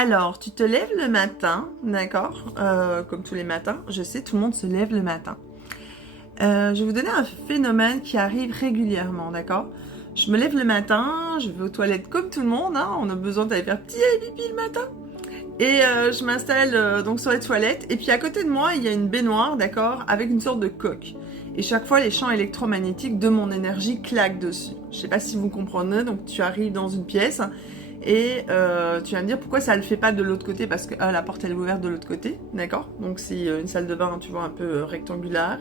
Alors, tu te lèves le matin, d'accord? Comme tous les matins, je sais, tout le monde se lève le matin. Je vais vous donner un phénomène qui arrive régulièrement, d'accord? Je me lève le matin, je vais aux toilettes comme tout le monde, hein, on a besoin d'aller faire petit pipi le matin. Et je m'installe donc sur les toilettes, et puis à côté de moi, il y a une baignoire, d'accord, avec une sorte de coque. Et chaque fois, les champs électromagnétiques de mon énergie claquent dessus. Je sais pas si vous comprenez, donc tu arrives dans une pièce, et tu vas me dire pourquoi ça ne le fait pas de l'autre côté, parce que la porte elle est ouverte de l'autre côté, d'accord? Donc c'est une salle de bain, tu vois, un peu rectangulaire,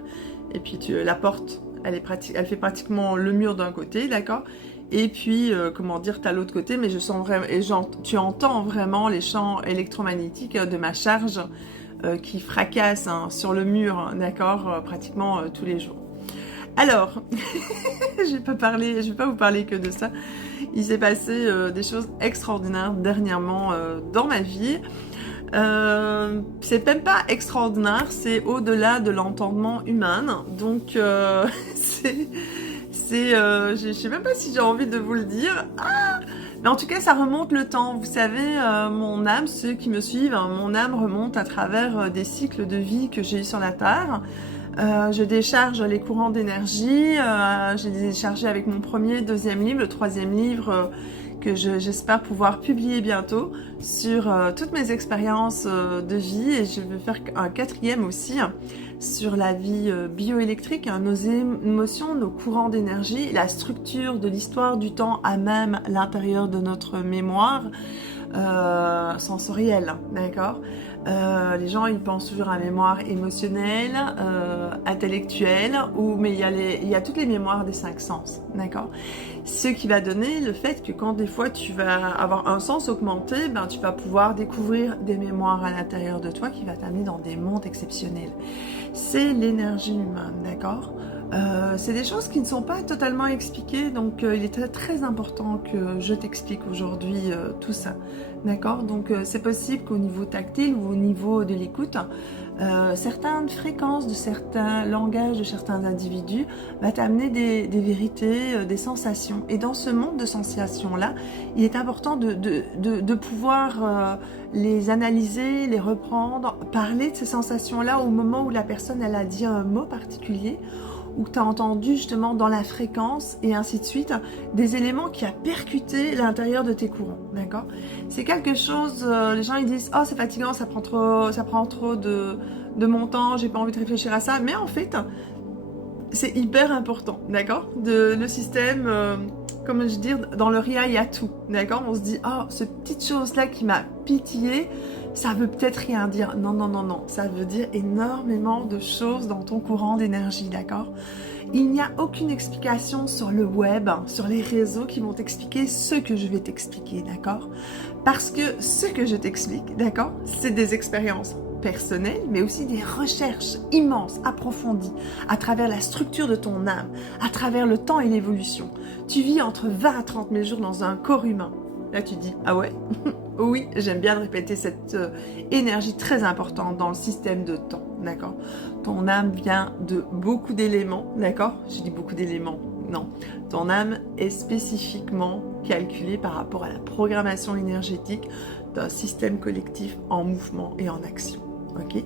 et puis la porte, elle fait pratiquement le mur d'un côté, d'accord? Et puis, comment dire, t'as l'autre côté, mais je sens vraiment, et tu entends vraiment les champs électromagnétiques de ma charge qui fracassent sur le mur, hein, d'accord, pratiquement tous les jours. Alors, je vais pas vous parler que de ça. Il s'est passé des choses extraordinaires dernièrement dans ma vie. C'est même pas extraordinaire, c'est au-delà de l'entendement humain. Donc, je sais même pas si j'ai envie de vous le dire. Mais en tout cas, ça remonte le temps. Vous savez, mon âme, ceux qui me suivent, hein, mon âme remonte à travers des cycles de vie que j'ai eu sur la Terre. Je décharge les courants d'énergie. J'ai déchargé avec mon premier, deuxième livre, le troisième livre que j'espère pouvoir publier bientôt sur toutes mes expériences de vie. Et je vais faire un quatrième aussi sur la vie bioélectrique, hein, nos émotions, nos courants d'énergie, la structure de l'histoire du temps à même l'intérieur de notre mémoire sensorielle, d'accord? Les gens ils pensent toujours à mémoire émotionnelle, intellectuelle, mais il y a toutes les mémoires des 5 sens, d'accord? Ce qui va donner le fait que quand des fois tu vas avoir un sens augmenté, ben, tu vas pouvoir découvrir des mémoires à l'intérieur de toi qui va t'amener dans des mondes exceptionnels. C'est l'énergie humaine, d'accord? C'est des choses qui ne sont pas totalement expliquées, donc il est très important que je t'explique aujourd'hui tout ça, d'accord? Donc c'est possible qu'au niveau tactile ou au niveau de l'écoute, certaines fréquences de certains langages de certains individus va t'amener des vérités, des sensations. Et dans ce monde de sensations-là, il est important de pouvoir les analyser, les reprendre, parler de ces sensations-là au moment où la personne elle a dit un mot particulier, ou que tu as entendu justement dans la fréquence et ainsi de suite, des éléments qui a percuté l'intérieur de tes courants, d'accord? C'est quelque chose, les gens ils disent « Oh c'est fatigant, ça prend trop de mon temps, j'ai pas envie de réfléchir à ça », mais en fait, c'est hyper important, d'accord? Le système, comme je dis, dans le RIA il y a tout, d'accord? On se dit « Oh, cette petite chose-là qui m'a pitié, ça veut peut-être rien dire. » Non, non, non, non. Ça veut dire énormément de choses dans ton courant d'énergie, d'accord? Il n'y a aucune explication sur le web, sur les réseaux qui vont t'expliquer ce que je vais t'expliquer, d'accord? Parce que ce que je t'explique, d'accord, c'est des expériences personnelles, mais aussi des recherches immenses, approfondies, à travers la structure de ton âme, à travers le temps et l'évolution. Tu vis entre 20 à 30 000 jours dans un corps humain. Là, tu dis, ah ouais? Oui, j'aime bien répéter cette énergie très importante dans le système de temps, d'accord? Ton âme vient de beaucoup d'éléments, d'accord? Je dis beaucoup d'éléments, non. Ton âme est spécifiquement calculée par rapport à la programmation énergétique d'un système collectif en mouvement et en action, ok?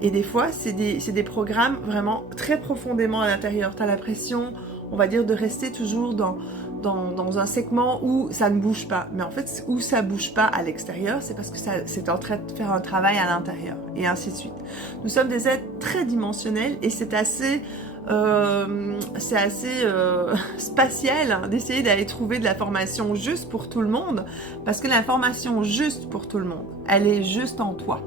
Et des fois, c'est des programmes vraiment très profondément à l'intérieur. Tu as l'impression, on va dire, de rester toujours dans un segment où ça ne bouge pas. Mais en fait, où ça bouge pas à l'extérieur, c'est parce que c'est en train de faire un travail à l'intérieur, et ainsi de suite. Nous sommes des êtres très dimensionnels, et c'est assez spatial hein, d'essayer d'aller trouver de l'information juste pour tout le monde, parce que l'information juste pour tout le monde, elle est juste en toi.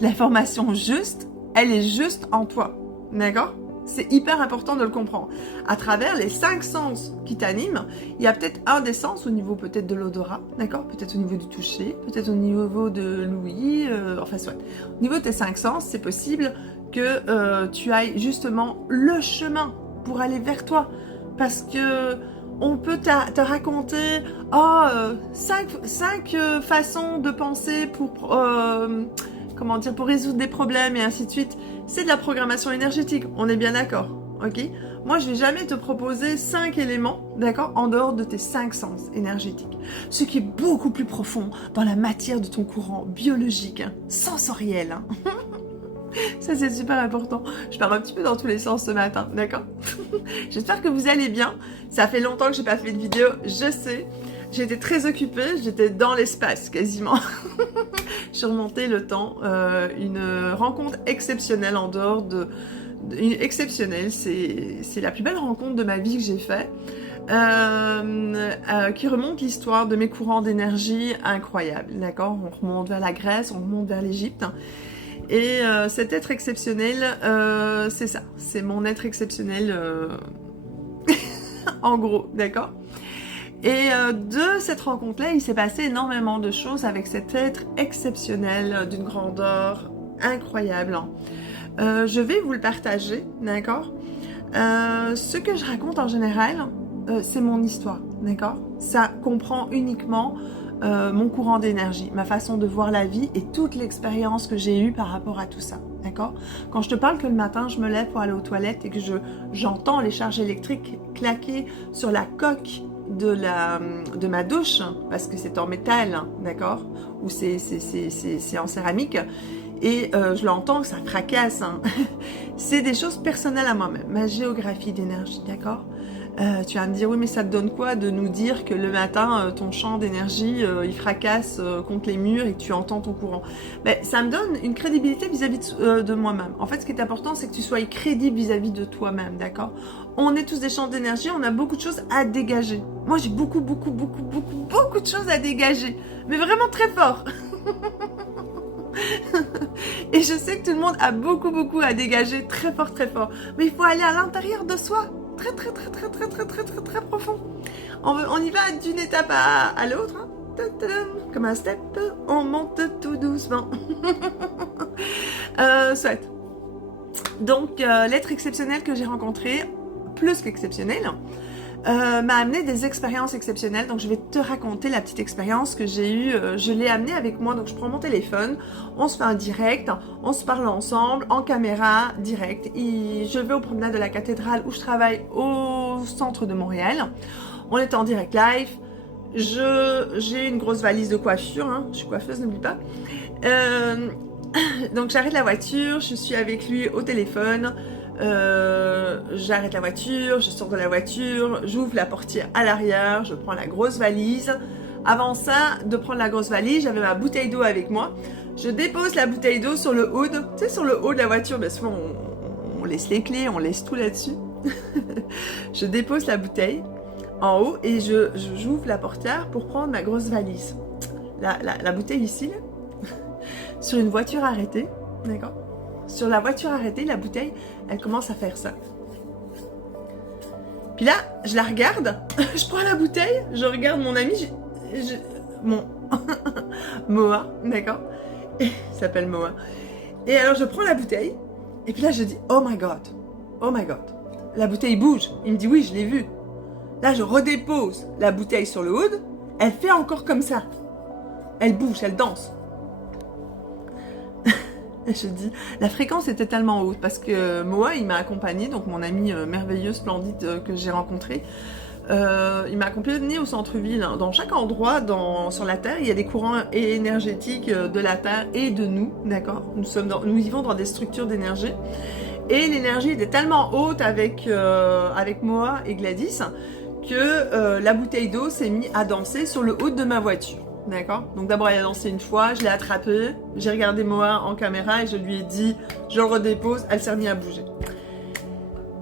L'information juste, elle est juste en toi, d'accord? C'est hyper important de le comprendre. À travers les 5 sens qui t'animent, il y a peut-être un des sens au niveau peut-être de l'odorat, d'accord? Peut-être au niveau du toucher, peut-être au niveau de l'ouïe, enfin soit. Au niveau de tes 5 sens, c'est possible que tu ailles justement le chemin pour aller vers toi. Parce que on peut te raconter 5 façons de penser pour comment dire, pour résoudre des problèmes et ainsi de suite. C'est de la programmation énergétique, on est bien d'accord, ok? Moi, je vais jamais te proposer 5 éléments d'accord, en dehors de tes 5 sens énergétiques. Ce qui est beaucoup plus profond dans la matière de ton courant biologique, hein, sensoriel. Hein. Ça, c'est super important. Je pars un petit peu dans tous les sens ce matin, d'accord? J'espère que vous allez bien. Ça fait longtemps que j'ai pas fait de vidéo, je sais. J'étais très occupée, j'étais dans l'espace quasiment. Je suis remontée le temps. Une rencontre exceptionnelle en dehors de... exceptionnelle, c'est la plus belle rencontre de ma vie que j'ai faite. Qui remonte l'histoire de mes courants d'énergie incroyables, d'accord? On remonte vers la Grèce, on remonte vers l'Égypte. Et cet être exceptionnel, c'est ça, c'est mon être exceptionnel en gros, d'accord? Et de cette rencontre-là, il s'est passé énormément de choses avec cet être exceptionnel d'une grandeur incroyable. Je vais vous le partager, d'accord? Ce que je raconte en général, c'est mon histoire, d'accord? Ça comprend uniquement mon courant d'énergie, ma façon de voir la vie et toute l'expérience que j'ai eue par rapport à tout ça, d'accord? Quand je te parle que le matin, je me lève pour aller aux toilettes et que j'entends les charges électriques claquer sur la coque de ma douche, parce que c'est en métal, d'accord? Ou c'est en céramique, et je l'entends que ça fracasse. Hein. C'est des choses personnelles à moi-même, ma géographie d'énergie, d'accord? Tu vas me dire, oui, mais ça te donne quoi de nous dire que le matin, ton champ d'énergie, il fracasse contre les murs et que tu entends ton courant? Ben, ça me donne une crédibilité vis-à-vis de moi-même. En fait, ce qui est important, c'est que tu sois crédible vis-à-vis de toi-même, d'accord? On est tous des champs d'énergie, on a beaucoup de choses à dégager. Moi, j'ai beaucoup de choses à dégager, mais vraiment très fort. Et je sais que tout le monde a beaucoup à dégager, très fort, mais il faut aller à l'intérieur de soi. Très profond. On y va d'une étape à l'autre, hein. Comme un step, on monte tout doucement. Soit. Donc, l'être exceptionnel que j'ai rencontré, plus qu'exceptionnel, m'a amené des expériences exceptionnelles. Donc je vais te raconter la petite expérience que j'ai eue. Je l'ai amenée avec moi, donc je prends mon téléphone, on se fait un direct, on se parle ensemble, en caméra, direct. Et je vais aux promenades de la cathédrale où je travaille au centre de Montréal. On est en direct live. J'ai une grosse valise de coiffure, hein. Je suis coiffeuse, n'oublie pas. Donc j'arrête la voiture, je suis avec lui au téléphone. J'arrête la voiture, je sors de la voiture, j'ouvre la portière à l'arrière, je prends la grosse valise. Avant ça, de prendre la grosse valise, j'avais ma bouteille d'eau avec moi. Je dépose la bouteille d'eau sur le hood, tu sais, sur le haut de la voiture, bien souvent on laisse les clés, on laisse tout là-dessus. Je dépose la bouteille en haut et j'ouvre la portière pour prendre ma grosse valise. La bouteille ici, là, sur une voiture arrêtée, d'accord? Sur la voiture arrêtée, la bouteille, elle commence à faire ça. Puis là, je la regarde, je prends la bouteille, je regarde mon ami, mon Moa, d'accord? Il s'appelle Moa. Et alors, je prends la bouteille, et puis là, je dis, oh my god, la bouteille bouge. Il me dit, oui, je l'ai vue. Là, je redépose la bouteille sur le hood, elle fait encore comme ça. Elle bouge, elle danse. Et je dis, la fréquence était tellement haute parce que Moa, il m'a accompagnée, donc mon ami merveilleux, splendide que j'ai rencontré, il m'a accompagnée au centre-ville. Dans chaque endroit sur la Terre, il y a des courants énergétiques de la Terre et de nous, d'accord? Nous vivons dans des structures d'énergie. Et l'énergie était tellement haute avec Moa et Gladys que la bouteille d'eau s'est mise à danser sur le haut de ma voiture. D'accord? Donc d'abord elle a lancé une fois, je l'ai attrapée, j'ai regardé Moa en caméra et je lui ai dit, je le redépose, elle s'est remise à bouger.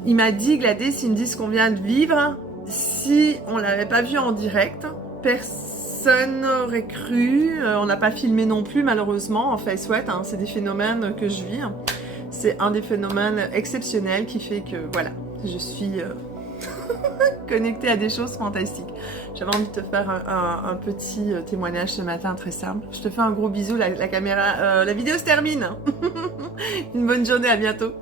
Il m'a dit, Gladys, il me dit ce qu'on vient de vivre, si on l'avait pas vu en direct, personne n'aurait cru, on n'a pas filmé non plus malheureusement, en fait souhaite, hein, c'est des phénomènes que je vis, c'est un des phénomènes exceptionnels qui fait que voilà, je suis connectée à des choses fantastiques. J'avais envie de te faire un petit témoignage ce matin très simple. Je te fais un gros bisou, la caméra, la vidéo se termine. Une bonne journée, à bientôt.